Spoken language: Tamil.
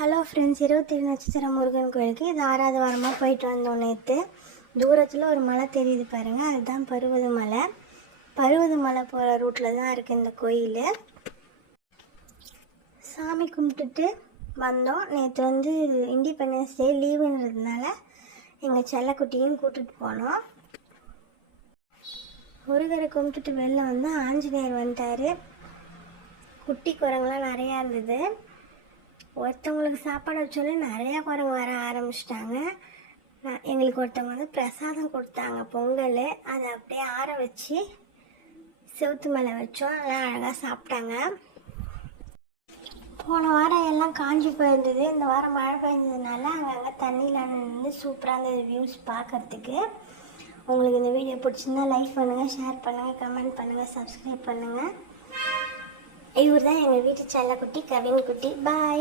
ஹலோ ஃப்ரெண்ட்ஸ், 27 நட்சத்திரம் முருகன் கோயிலுக்கு இது 6வது வாரமாக போயிட்டு வந்தோம். நேற்று தூரத்தில் ஒரு மலை தெரியுது பாருங்கள், அதுதான் பருவதமலை. பருவதமலை போகிற ரூட்டில் தான் இருக்குது இந்த கோயில். சாமி கும்பிட்டுட்டு வந்தோம். நேற்று இண்டிபெண்டன்ஸ் டே லீவுன்றதுனால எங்கள் செல்லக்குட்டியும் கூப்பிட்டுட்டு போனோம். முருகரை கும்பிட்டுட்டு வெளில வந்து ஆஞ்சநேயர் வந்துட்டார். குட்டி குரங்குலாம் நிறையா இருந்தது. ஒருத்தவங்களுக்கு சாப்பாடு வச்சோன்னே நிறையா குரங்கு வர ஆரம்பிச்சிட்டாங்க. எங்களுக்கு ஒருத்தவங்க பிரசாதம் கொடுத்தாங்க, பொங்கல். அதை அப்படியே ஆற வச்சு செவுத்து மேலே வச்சோம். அதெல்லாம் அழகாக சாப்பிட்டாங்க. போன வாரம் எல்லாம் காஞ்சி போயிருந்தது. இந்த வாரம் மழை பெய்ஞ்சதுனால அங்கங்கே தண்ணியில் நின்று சூப்பராக இருந்தது வியூஸ் பார்க்குறதுக்கு. உங்களுக்கு இந்த வீடியோ பிடிச்சிருந்தா லைக் பண்ணுங்கள், ஷேர் பண்ணுங்கள், கமெண்ட் பண்ணுங்கள், சப்ஸ்கிரைப் பண்ணுங்கள். இவர் தான் எங்கள் வீட்டு செல்லக்குட்டி கவின் குட்டி. பாய்.